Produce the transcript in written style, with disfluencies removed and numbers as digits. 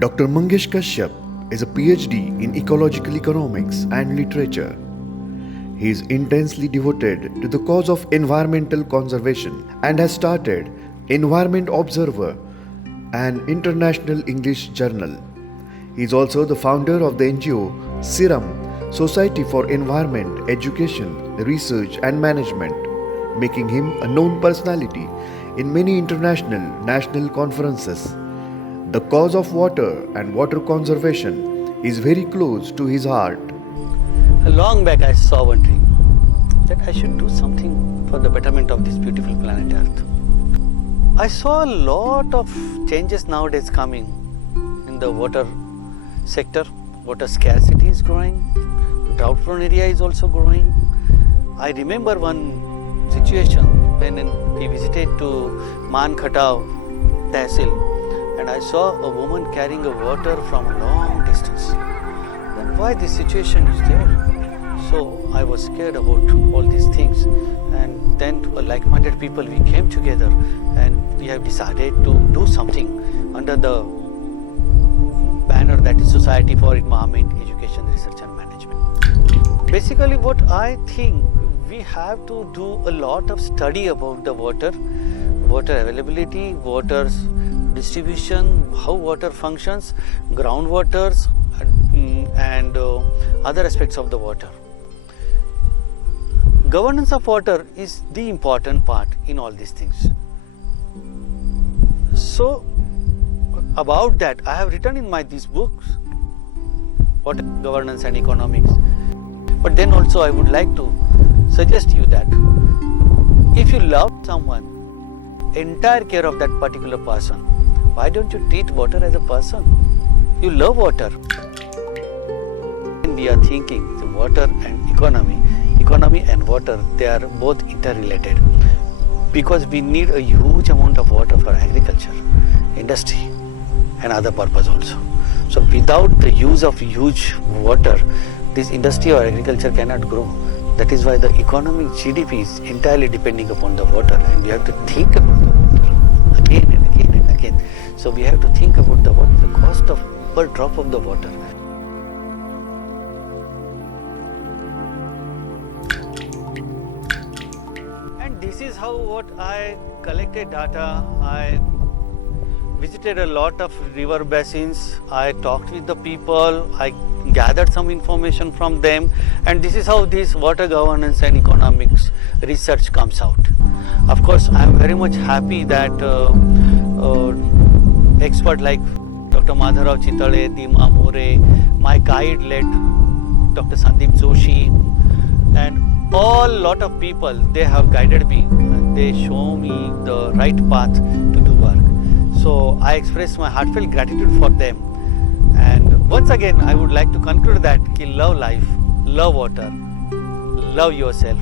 Dr. Mangesh Kashyap is a PhD in ecological economics and literature. He is intensely devoted to the cause of environmental conservation and has started Environment Observer, an international English journal. He is also the founder of the NGO SIRAM, Society for Environment, Education, Research and Management, making him a known personality in many international national conferences. The cause of water and water conservation is very close to his heart. Long back I saw one dream that I should do something for the betterment of this beautiful planet Earth. I saw a lot of changes nowadays coming in the water sector. Water scarcity is growing, drought prone area is also growing. I remember one situation when we visited to Man Khatao Tehsil, and I saw a woman carrying a water from a long distance. Then why this situation is there? So I was scared about all these things, and then like-minded people, we came together and we have decided to do something under the banner that is Society for Environment, Education, Research and Management. Basically what I think, we have to do a lot of study about the water availability, water's distribution, how water functions, groundwaters and other aspects of the water. Governance of water is the important part in all these things. So about that I have written in these books, water governance and economics. But then also I would like to suggest you that if you love someone, entire care of that particular person, why don't you treat water as a person? You love water. When we are thinking the water and economy and water, they are both interrelated, because we need a huge amount of water for agriculture, industry and other purpose also. So without the use of huge water, this industry or agriculture cannot grow. That is why the economic GDP is entirely depending upon the water, and we have to think about the water again and again and again. So we have to think about the cost of per drop of the water. And this is how what I collected data. I visited a lot of river basins. I talked with the people. I gathered some information from them, and this is how this water governance and economics research comes out. Of course, I am very much happy that experts like Dr. Madhavrao Chitale, Dima More, my guide led Dr. Sandeep Joshi, and lot of people, they have guided me. They show me the right path to do work. So I express my heartfelt gratitude for them. And once again, I would like to conclude that love life, love water, love yourself.